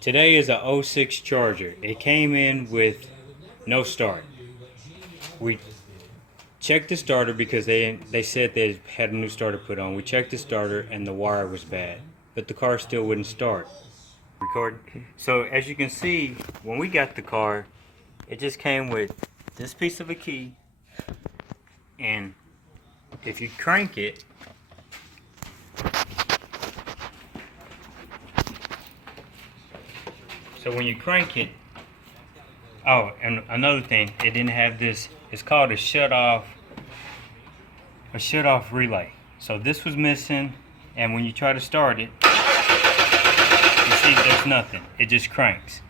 Today is a '06 Charger. It came in with no start. We checked the starter because they said they had a new starter put on. We checked the starter and the wire was bad, but the car still wouldn't start. Record. So as you can see, when we got the car, it just came with this piece of a key, and if you crank it, so when you crank it, oh, and another thing, it didn't have this. It's called a shut-off relay. So this was missing, and when you try to start it, you see there's nothing. It just cranks.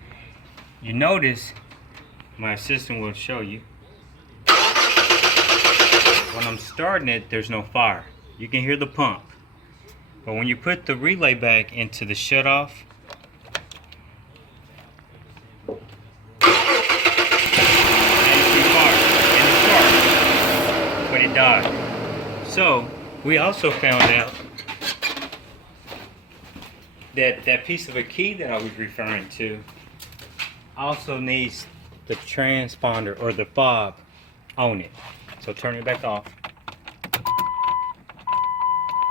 You notice, my assistant will show you, when I'm starting it, there's no fire. You can hear the pump. But when you put the relay back into the shut-off, but it died. So we also found out that that piece of a key that I was referring to also needs the transponder or the fob on it. So turn it back off.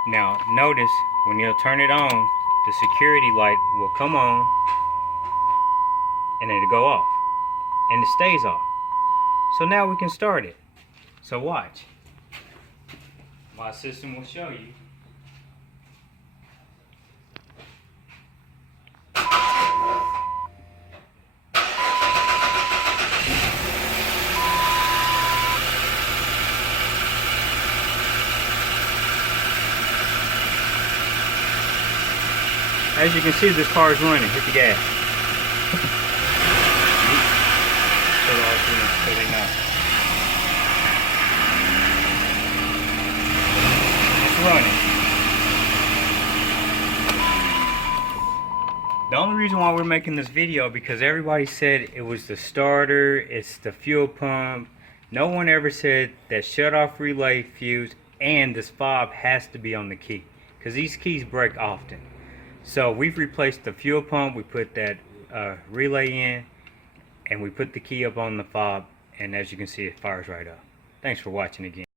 Now notice when you'll turn it on, the security light will come on and it'll go off, and it stays off. So now we can start it. So watch. My system will show you. As you can see, this car is running. Hit the gas. So they know. Running. The only reason why we're making this video because everybody said it was the starter, it's the fuel pump. No one ever said that shut-off relay, fuse, and this fob has to be on the key, because these keys break often. So we've replaced the fuel pump, we put that relay in, and we put the key up on the fob, and as you can see, it fires right up. Thanks for watching again.